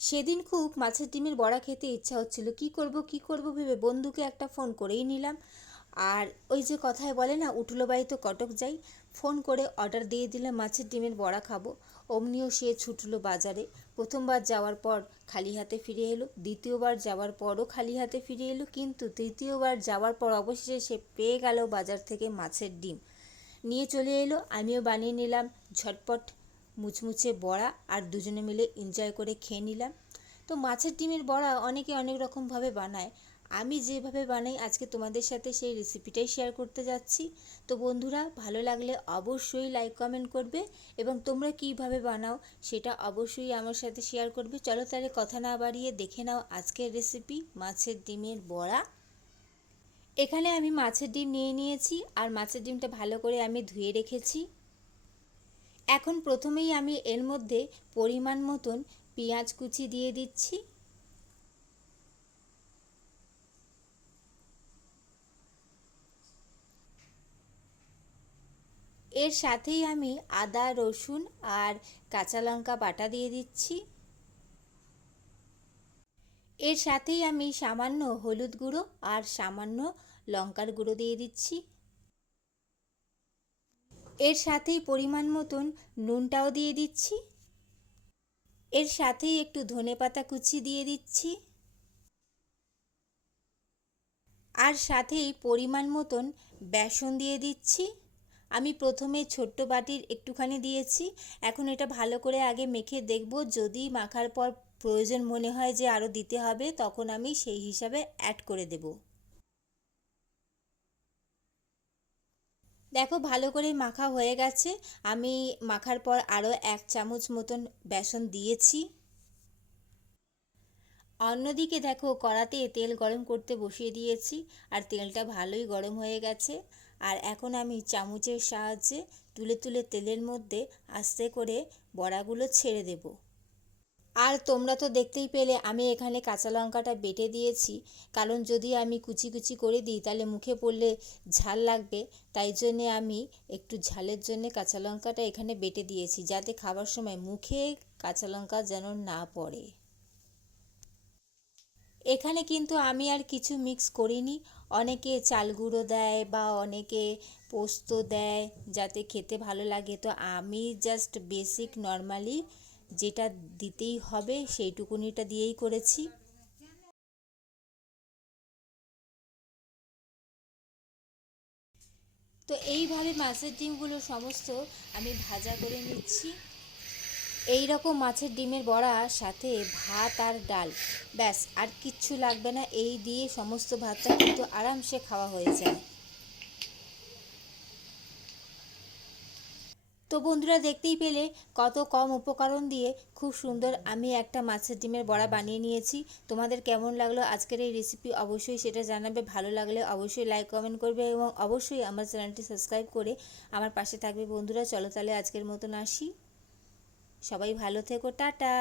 সেদিন খুব মাছের ডিমের বড়া খেতে ইচ্ছা হচ্ছিল। কি করব ভেবে বন্ধুকে একটা ফোন করেই নিলাম। আর ওই যে কথায় বলে না, উঠলো বাড়ি তো কটক যাই, ফোন করে অর্ডার দিয়ে দিলাম মাছের ডিমের বড়া খাবো। অমনিও সে ছুটলো বাজারে। প্রথমবার যাওয়ার পর খালি হাতে ফিরে এলো, দ্বিতীয়বার যাওয়ার পরও খালি হাতে ফিরে এলো, কিন্তু তৃতীয়বার যাওয়ার পর অবশেষে সে পেয়ে গেল বাজার থেকে মাছের ডিম। নিয়ে চলে এলো, আমিও বানিয়ে নিলাম ঝটপট মুচমুচে বড়া, আর দুজনে মিলে এনজয় করে খেয়ে নিলাম। তো মাছের ডিমের বড়া অনেকে অনেক রকমভাবে বানায়। আমি যেভাবে বানাই আজকে তোমাদের সাথে সেই রেসিপিটাই শেয়ার করতে যাচ্ছি। তো বন্ধুরা, ভালো লাগলে অবশ্যই লাইক কমেন্ট করবে, এবং তোমরা কীভাবে বানাও সেটা অবশ্যই আমার সাথে শেয়ার করবে। চলো তাহলে কথা না বাড়িয়ে দেখে নাও আজকের রেসিপি মাছের ডিমের বড়া। এখানে আমি মাছের ডিম নিয়ে নিয়েছি, আর মাছের ডিমটা ভালো করে আমি ধুয়ে রেখেছি। এখন প্রথমেই আমি এর মধ্যে পরিমাণ মতন পেঁয়াজ কুচি দিয়ে দিচ্ছি। এর সাথেই আমি আদা রসুন আর কাঁচা লঙ্কা বাটা দিয়ে দিচ্ছি। এর সাথেই আমি সামান্য হলুদ গুঁড়ো আর সামান্য লঙ্কার গুঁড়ো দিয়ে দিচ্ছি। এর সাথেই পরিমাণ মতন নুনটাও দিয়ে দিচ্ছি। এর সাথেই একটু ধনেপাতা কুচি দিয়ে দিচ্ছি। আর সাথেই পরিমাণ মতন বেসন দিয়ে দিচ্ছি। আমি প্রথমে ছোট্ট বাটির একটুখানি দিয়েছি। এখন এটা ভালো করে আগে মেখে দেখব, যদি মাখার পর প্রয়োজন মনে হয় যে আরও দিতে হবে, তখন আমি সেই হিসাবে অ্যাড করে দেব। দেখো, ভালো করে মাখা হয়ে গেছে। আমি মাখার পর আরও 1 চামচ মতন বেসন দিয়েছি। অন্যদিকে দেখো, কড়াতে তেল গরম করতে বসিয়ে দিয়েছি, আর তেলটা ভালোই গরম হয়ে গেছে। আর এখন আমি চামচের সাহায্যে তুলে তুলে তেলের মধ্যে আস্তে করে বড়াগুলো ছেড়ে দেব। আর তোমরা তো দেখতেই পেলে আমি এখানে কাঁচা লঙ্কাটা বেটে দিয়েছি, কারণ যদি আমি কুচি কুচি করে দিই তাহলে মুখে পড়লে ঝাল লাগবে। তাই জন্যে আমি একটু ঝালের জন্য কাঁচা লঙ্কাটা এখানে বেটে দিয়েছি, যাতে খাবার সময় মুখে কাঁচা লঙ্কা যেন না পড়ে। এখানে কিন্তু আমি আর কিছু মিক্স করিনি। অনেকে চাল গুঁড়ো দেয় বা অনেকে পোস্ত দেয় যাতে খেতে ভালো লাগে, তো আমি জাস্ট বেসিক নর্মালি যেটা দিতেই হবে সেইটুকুনিটা দিয়েই করেছি। তো এইভাবে মাছের ডিমগুলো সমস্ত আমি ভাজা করে নিচ্ছি। এই রকম মাছের ডিমের বড়া সাথে ভাত আর ডাল, ব্যাস আর কিচ্ছু লাগবে না। এই দিয়ে সমস্ত ভাতটা কিন্তু আরামসে খাওয়া হয়ে যায়। তো বন্ধুরা, দেখতেই পেলে কত কম উপকরণ দিয়ে খুব সুন্দর আমি একটা মাছের ডিমের বড়া বানিয়ে নিয়েছি। তোমাদের কেমন লাগলো আজকের এই রেসিপি অবশ্যই সেটা জানাবে। ভালো লাগলে অবশ্যই লাইক কমেন্ট করবে, এবং অবশ্যই আমার চ্যানেলটি সাবস্ক্রাইব করে আমার পাশে থাকবে। বন্ধুরা, চলো তাহলে আজকের মতন আসি। সবাই ভালো থেকো, টাটা।